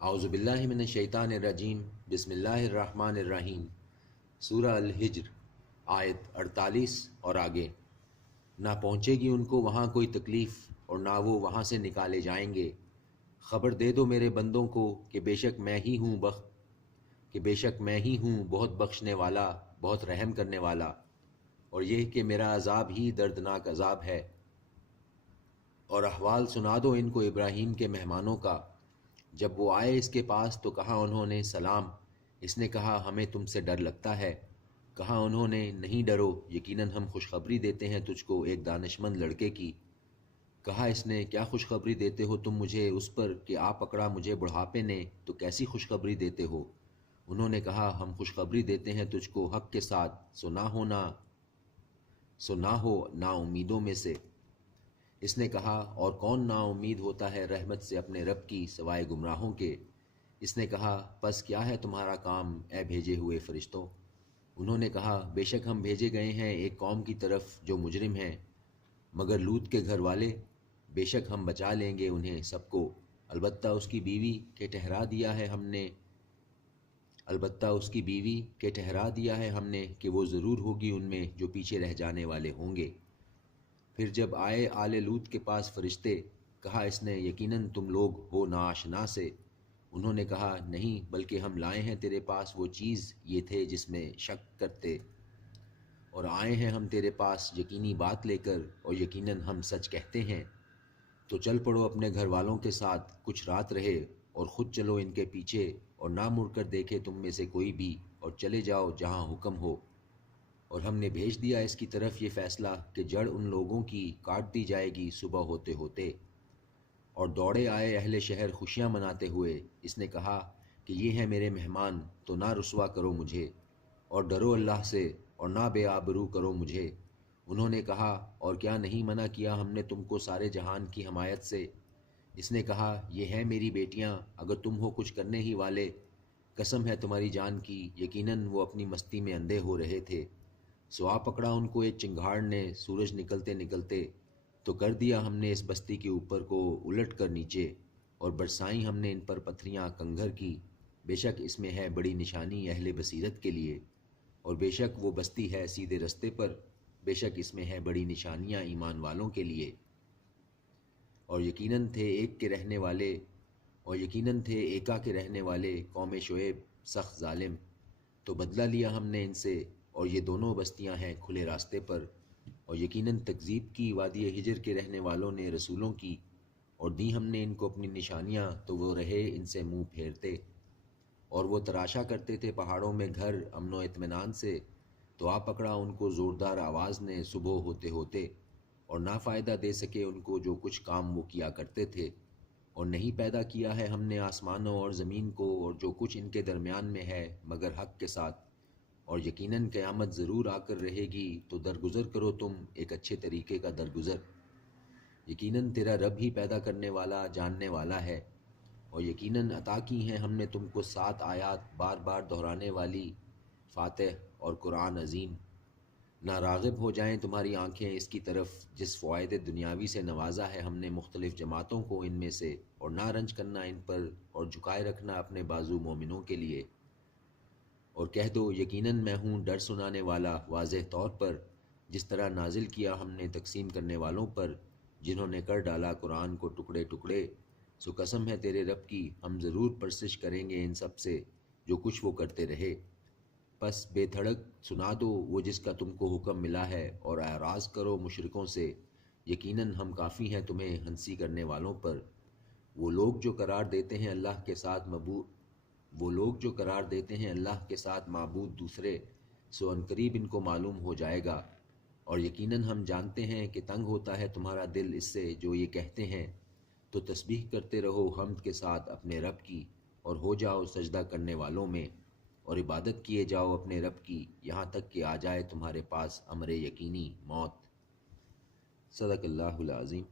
اعوذ باللہ من الشیطان الرجیم، بسم اللہ الرحمن الرحیم۔ سورہ الحجر، آیت 48 اور آگے۔ نہ پہنچے گی ان کو وہاں کوئی تکلیف اور نہ وہ وہاں سے نکالے جائیں گے۔ خبر دے دو میرے بندوں کو کہ بے شک میں ہی ہوں بہت بخشنے والا، بہت رحم کرنے والا، اور یہ کہ میرا عذاب ہی دردناک عذاب ہے۔ اور احوال سنا دو ان کو ابراہیم کے مہمانوں کا۔ جب وہ آئے اس کے پاس تو کہا انہوں نے سلام۔ اس نے کہا ہمیں تم سے ڈر لگتا ہے۔ کہا انہوں نے نہیں ڈرو، یقیناً ہم خوشخبری دیتے ہیں تجھ کو ایک دانشمند لڑکے کی۔ کہا اس نے کیا خوشخبری دیتے ہو تم مجھے اس پر کہ آ پکڑا مجھے بڑھاپے نے، تو کیسی خوشخبری دیتے ہو؟ انہوں نے کہا ہم خوشخبری دیتے ہیں تجھ کو حق کے ساتھ، سو نہ ہو نا امیدوں میں سے۔ اس نے کہا اور کون نا امید ہوتا ہے رحمت سے اپنے رب کی سوائے گمراہوں کے۔ اس نے کہا پس کیا ہے تمہارا کام اے بھیجے ہوئے فرشتوں؟ انہوں نے کہا بے شک ہم بھیجے گئے ہیں ایک قوم کی طرف جو مجرم ہیں، مگر لوط کے گھر والے، بے شک ہم بچا لیں گے انہیں سب کو، البتہ اس کی بیوی کہ ٹھہرا دیا ہے ہم نے کہ وہ ضرور ہوگی ان میں جو پیچھے رہ جانے والے ہوں گے۔ پھر جب آئے آل لوط کے پاس فرشتے، کہا اس نے یقیناً تم لوگ ہو ناآشنا سے۔ انہوں نے کہا نہیں، بلکہ ہم لائے ہیں تیرے پاس وہ چیز یہ تھے جس میں شک کرتے، اور آئے ہیں ہم تیرے پاس یقینی بات لے کر، اور یقیناً ہم سچ کہتے ہیں۔ تو چل پڑو اپنے گھر والوں کے ساتھ کچھ رات رہے، اور خود چلو ان کے پیچھے، اور نہ مڑ کر دیکھے تم میں سے کوئی بھی، اور چلے جاؤ جہاں حکم ہو۔ اور ہم نے بھیج دیا اس کی طرف یہ فیصلہ کہ جڑ ان لوگوں کی کاٹ دی جائے گی صبح ہوتے ہوتے۔ اور دوڑے آئے اہل شہر خوشیاں مناتے ہوئے۔ اس نے کہا کہ یہ ہیں میرے مہمان، تو نہ رسوا کرو مجھے، اور ڈرو اللہ سے، اور نہ بے آبرو کرو مجھے۔ انہوں نے کہا اور کیا نہیں منع کیا ہم نے تم کو سارے جہان کی حمایت سے؟ اس نے کہا یہ ہیں میری بیٹیاں، اگر تم ہو کچھ کرنے ہی والے، قسم ہے تمہاری جان کی، یقیناً وہ اپنی مستی میں اندھے ہو رہے تھے۔ سو آ پکڑا ان کو ایک چنگھاڑ نے سورج نکلتے نکلتے، تو کر دیا ہم نے اس بستی کے اوپر کو الٹ کر نیچے، اور برسائیں ہم نے ان پر پتھریاں کنگھر کی۔ بے شک اس میں ہے بڑی نشانی اہل بصیرت کے لیے، اور بے شک وہ بستی ہے سیدھے رستے پر، بے شک اس میں ہے بڑی نشانیاں ایمان والوں کے لیے۔ اور یقیناً تھے ایکا کے رہنے والے قوم شعیب سخت ظالم، تو بدلہ لیا ہم نے ان سے، اور یہ دونوں بستیاں ہیں کھلے راستے پر۔ اور یقیناً تکذیب کی وادی ہجر کے رہنے والوں نے رسولوں کی، اور دی ہم نے ان کو اپنی نشانیاں، تو وہ رہے ان سے منہ پھیرتے۔ اور وہ تراشا کرتے تھے پہاڑوں میں گھر امن و اطمینان سے، تو آ پکڑا ان کو زوردار آواز نے صبح ہوتے ہوتے، اور نہ فائدہ دے سکے ان کو جو کچھ کام وہ کیا کرتے تھے۔ اور نہیں پیدا کیا ہے ہم نے آسمانوں اور زمین کو اور جو کچھ ان کے درمیان میں ہے مگر حق کے ساتھ، اور یقیناً قیامت ضرور آ کر رہے گی، تو درگزر کرو تم ایک اچھے طریقے کا درگزر۔ یقیناً تیرا رب ہی پیدا کرنے والا جاننے والا ہے۔ اور یقیناً عطا کی ہیں ہم نے تم کو 7 آیات بار بار دہرانے والی، فاتح اور قرآن عظیم۔ نہ راغب ہو جائیں تمہاری آنکھیں اس کی طرف جس فوائد دنیاوی سے نوازا ہے ہم نے مختلف جماعتوں کو ان میں سے، اور نہ رنج کرنا ان پر، اور جھکائے رکھنا اپنے بازو مومنوں کے لیے۔ اور کہہ دو یقیناً میں ہوں ڈر سنانے والا واضح طور پر، جس طرح نازل کیا ہم نے تقسیم کرنے والوں پر جنہوں نے کر ڈالا قرآن کو ٹکڑے ٹکڑے۔ سو قسم ہے تیرے رب کی، ہم ضرور پرسش کریں گے ان سب سے جو کچھ وہ کرتے رہے۔ پس بے دھڑک سنا دو وہ جس کا تم کو حکم ملا ہے، اور اعراض کرو مشرکوں سے، یقیناً ہم کافی ہیں تمہیں ہنسی کرنے والوں پر۔ وہ لوگ جو قرار دیتے ہیں اللہ کے ساتھ معبود دوسرے، سو عنقریب ان کو معلوم ہو جائے گا۔ اور یقیناً ہم جانتے ہیں کہ تنگ ہوتا ہے تمہارا دل اس سے جو یہ کہتے ہیں، تو تسبیح کرتے رہو حمد کے ساتھ اپنے رب کی، اور ہو جاؤ سجدہ کرنے والوں میں، اور عبادت کیے جاؤ اپنے رب کی یہاں تک کہ آ جائے تمہارے پاس امر یقینی موت۔ صدق اللہ العظیم۔